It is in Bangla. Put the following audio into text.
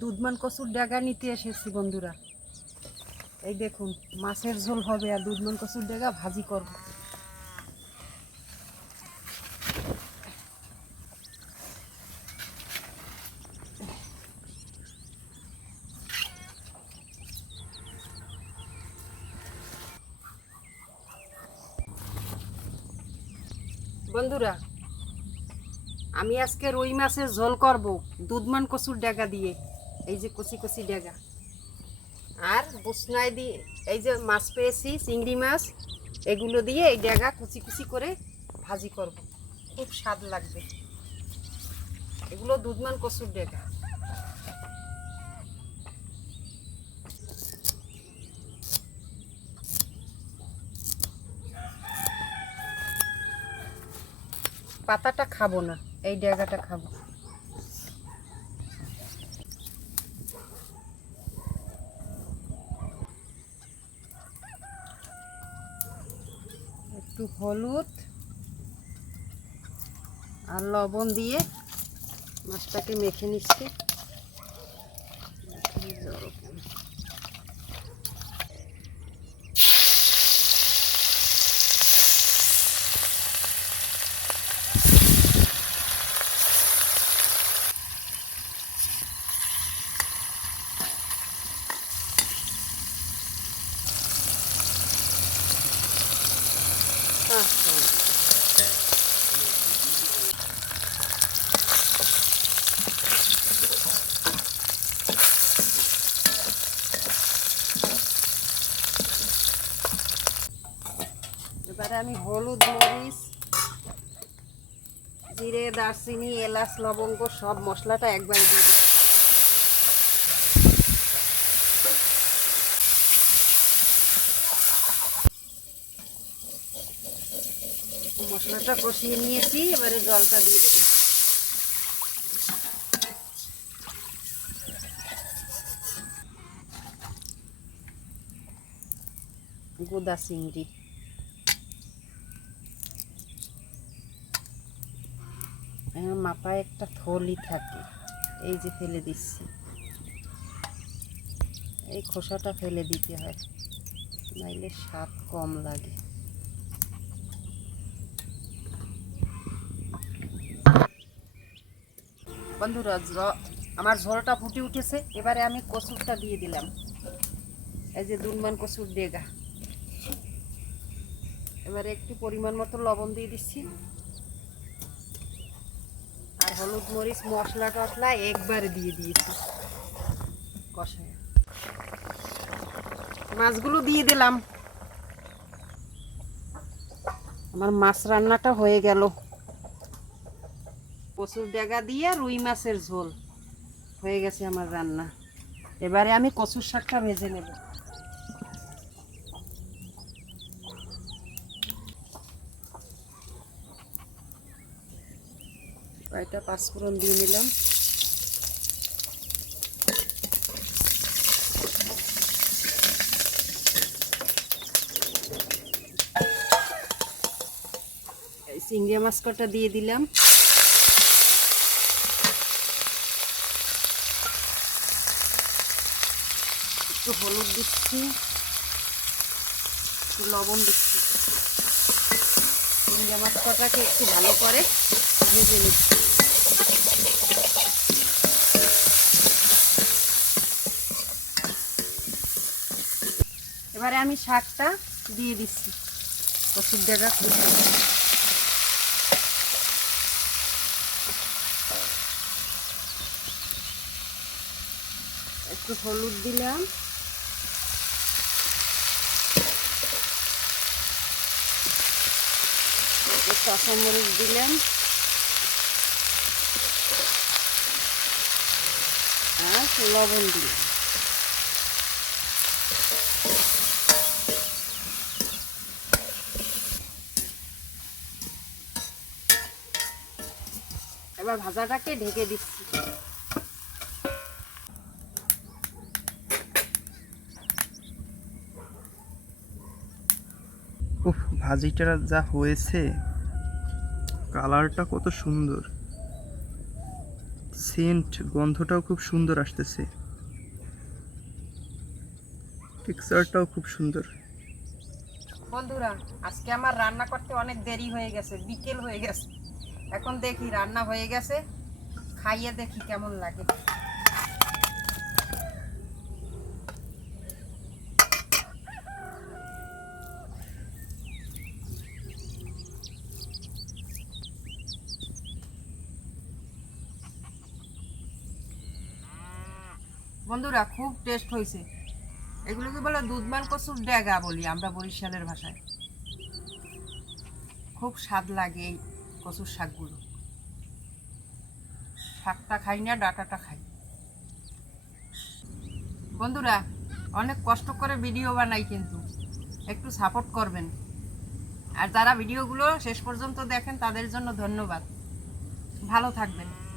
দুধমান কচুর ডেগা নিতে এসেছি বন্ধুরা। এই দেখুন, মাছের ঝোল হবে আর দুধমান কচুর ডেগা ভাজি করব। বন্ধুরা, আমি আজকে রুই মাছের ঝোল করব দুধমান কচুর ডেগা দিয়ে। এই যে কচি কচি ডেগা। আর বুসনাই দিয়ে এই যে মাছ পেয়েছি, চিংড়ি মাছ, এগুলো দিয়ে এই ডেগা কুচি কুচি করে ভাজি করব। খুব স্বাদ লাগবে। এগুলো দুধমান কচুর ডেগা। পাতাটা খাব না, এই ডেগাটা খাব। একটু হলুদ আর লবণ দিয়ে মাছটাকে মেখে নিচ্ছি। দেখি আমি হলুদ মরিচ, জিরে, দারচিনি, এলাচ, লবঙ্গ, সব মশলাটা একবারে দিয়ে দিচ্ছি। মশলাটা কষিয়ে নিয়েছি, এবারে জলটা দিয়ে দেবো। গোদা চিংড়ি। মাথায় একটা থলি থাকে। এই যে ফেলে দিচ্ছি। এই খোসাটা ফেলে দিতে হয়, নাইলে স্বাদ কম লাগে। বন্ধুরা আমার ঝোলটা ফুটে উঠেছে, এবারে আমি কচুরটা দিয়ে দিলাম। এই যে দুনমান কচুর ডেগা। এবারে একটু পরিমাণ মতো লবণ দিয়ে দিচ্ছি। আর হলুদ মরিচ মশলা টশলা একবারে দিয়ে দিয়েছি। কষায়। মাছগুলো দিয়ে দিলাম। আমার মাছ রান্নাটা হয়ে গেল। কচুর ডেগা দিয়ে রুই মাছের ঝোল হয়ে গেছে আমার রান্না। এবারে আমি কচুর শাকটা ভেজে নেব। কয়টা পাঁচফোড়ন দিয়ে নিলাম। চিংড়ি মাছ কটা দিয়ে দিলাম। একটু হলুদ দিচ্ছি, একটু লবণ দিচ্ছি। চিংড়ি মাছ কটাকে একটু ভালো করে ভেজে নিচ্ছি। এবারে আমি শাকটা দিয়ে দিচ্ছি। কচুর জায়গা একটু হলুদ দিলাম। কাঁচামরিচ দিলাম আর লবণ দিলাম এবার ভাজাটাকে ঢেকে দিচ্ছি। উফ ভাজিটা যা হয়েছে কালারটা কত সুন্দর। সেন্ট গন্ধটাও খুব সুন্দর আসতেছে। টেক্সচারটাও খুব সুন্দর। বন্ধুরা, আজকে আমার রান্না করতে অনেক দেরি হয়ে গেছে, বিকেল হয়ে গেছে। এখন দেখি রান্না হয়ে গেছে, খাইয়ে দেখি কেমন লাগে। বন্ধুরা, খুব টেস্ট হয়েছে। এগুলোকে বলে দুধমান কচুর ডেগা বলি আমরা বরিশালের ভাষায়। খুব স্বাদ লাগে এই কচুর শাকগুলো। শাকটা খাই না, ডাটাটা খাই। বন্ধুরা, অনেক কষ্ট করে ভিডিও বানাই কিন্তু। একটু সাপোর্ট করবেন। আর যারা ভিডিওগুলো শেষ পর্যন্ত দেখেন, তাদের জন্য ধন্যবাদ। ভালো থাকবেন।